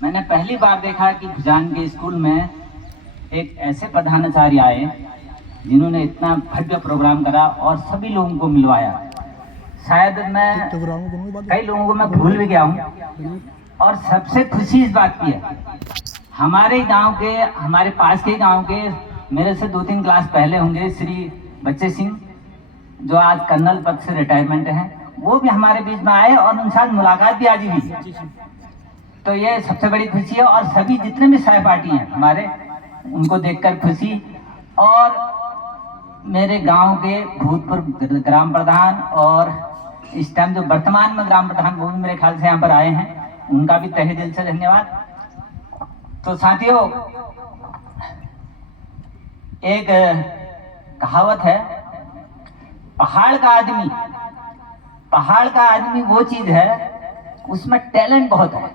मैंने पहली बार देखा कि भुजान के स्कूल में एक ऐसे प्रधानाचार्य आए जिन्होंने इतना भव्य प्रोग्राम करा और सभी लोगों को मिलवाया। शायद मैं कई लोगों को मैं भूल भी गया हूँ। और सबसे खुशी इस बात की है, हमारे गांव के, हमारे पास के गांव के, मेरे से 2-3 क्लास पहले होंगे, श्री बच्चे सिंह, जो आज कर्नल पद से रिटायरमेंट हैं, वो भी हमारे बीच में आए और उनके साथ मुलाकात भी आज हुई। तो ये सबसे बड़ी खुशी है। और सभी जितने भी सहपाठी हैं हमारे, उनको देखकर खुशी। और मेरे गांव के भूतपूर्व ग्राम प्रधान और इस टाइम जो वर्तमान में ग्राम प्रधान, वो भी मेरे ख्याल से यहाँ पर आए हैं, उनका भी तहे दिल से धन्यवाद। तो साथियों, एक कहावत है, पहाड़ का आदमी वो चीज है, उसमें टैलेंट बहुत है।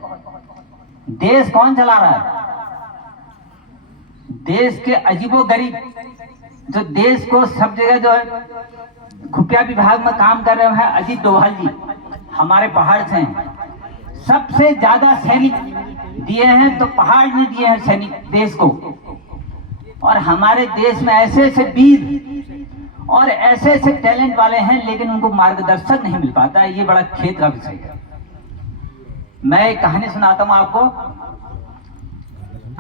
देश कौन चला रहा है? देश के अजीबोगरीब, जो देश को सब जगह जो है खुफिया विभाग में काम कर रहे हैं, अजीत डोभाल जी हमारे पहाड़ से हैं। सबसे ज्यादा सैनिक दिए हैं तो पहाड़ ने दिए हैं सैनिक देश को। और हमारे देश में ऐसे ऐसे वीर और ऐसे ऐसे टैलेंट वाले हैं, लेकिन उनको मार्गदर्शक नहीं मिल पाता है। ये बड़ा खेद का विषय है। मैं एक कहानी सुनाता हूं आपको।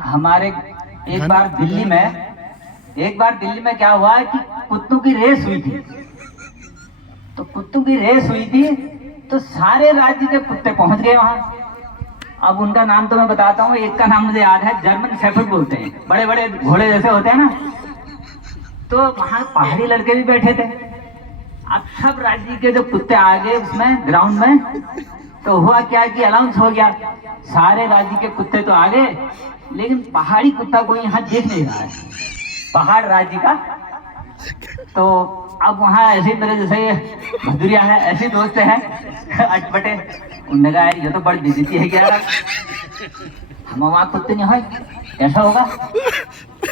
हमारे एक बार दिल्ली में क्या हुआ कि कुत्तों की रेस हुई थी। तो कुत्तों की रेस हुई थी तो सारे राज्य के कुत्ते पहुंच गए वहां। अब उनका नाम तो मैं बताता हूँ। एक का नाम मुझे याद है, जर्मन शेफर्ड बोलते हैं, बड़े बड़े घोड़े जैसे होते हैं ना। तो वहां पहाड़ी लड़के भी बैठे थे। अब सब राज्य के जो कुत्ते आ गए उसमें ग्राउंड में, तो हुआ क्या कि अनाउंस हो गया, सारे राज्य के कुत्ते तो आ गए, लेकिन पहाड़ी कुत्ता कोई यहाँ देख नहीं रहा है, पहाड़ राज्य का। तो अब वहाँ ऐसे मेरे जैसे भदुरिया है, ऐसे दोस्त हैं अटपटे, उन्होंने कहा ये तो बड़ी बेइज्जती है क्या, हम वहाँ कुत्ते नहीं है, ऐसा होगा।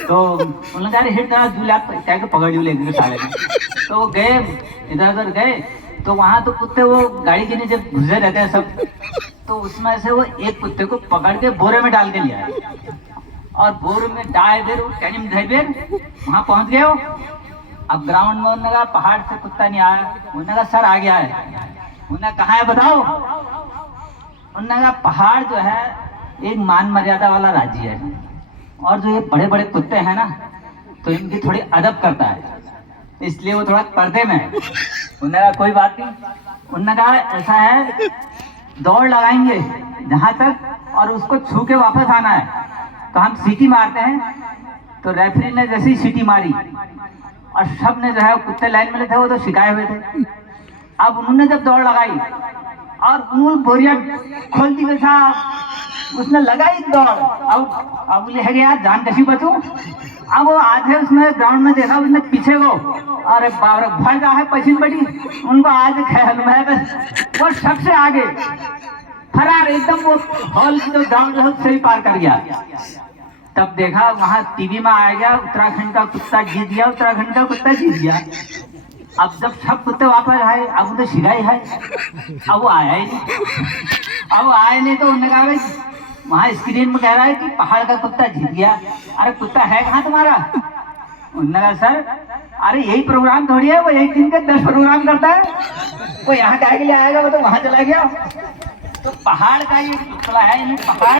तो उन्होंने कहा हिट ना झूला क्या पकड़ लेंगे साले में। तो गए, इधर उधर गए, तो वहाँ तो कुत्ते वो गाड़ी के नीचे घुसे रहते हैं सब। तो उसमें से वो एक कुत्ते को पकड़ के बोरे में डाल के लिया, और बोरे में डाल देर वहाँ पहुँच गए हो। अब ग्राउंड में उन्होंने कहा पहाड़ से कुत्ता नहीं आया, उन्होंने कहा सर आ गया है। उन्होंने कहा है बताओ। उन्होंने कहा पहाड़ जो है एक मान मर्यादा वाला राज्य है, और जो ये बड़े बड़े कुत्ते हैं ना, तो इनकी थोड़ी अदब करता है, इसलिए वो थोड़ा पर्दे में है। उन्होंने कहा कोई बात नहीं। उन्होंने कहा ऐसा है, दौड़ लगाएंगे जहां तक, और उसको छू के वापस आना है, तो हम सीटी मारते हैं। तो रेफरी ने जैसी सीटी मारी और सब ने जो है कुत्ते लाइन में थे, वो तो शिकाए हुए थे। अब उन्होंने जब दौड़ लगाई और मूल बोरिया खोल दी वैसा, उसने लगाई दौड़। अब बोले है यार जान कैसी बचूं। अब वो आधे उसने ग्राउंड में देखा, उसने पीछे वो, अरे बाबा भर रहा है पसीन बड़ी, उनको आज ख्याल में है वो सबसे आगे फरार एकदम, वो हॉल जो ग्राउंड है उससे ही पार कर गया। तब देखा वहां टीवी में आ गया, उत्तराखंड का कुत्ता जीत गया, उत्तराखंड का कुत्ता जीत गया। अब जब सब कुत्ते वापस आए, अब तो शिकाई है, अब वो आया ही नहीं। अब आए नहीं तो उन्होंने कहा भाई, वहां स्क्रीन में कह रहा है कि पहाड़ का कुत्ता जीत गया। अरे कुत्ता है कहाँ तुम्हारा? उन्होंने कहा सर अरे यही प्रोग्राम थोड़ी है, वो एक दिन के 10 प्रोग्राम करता है, वो यहाँ क्या के लिए आएगा, वो तो वहां चला गया। तो पहाड़ का ये टुकड़ा है, पहाड़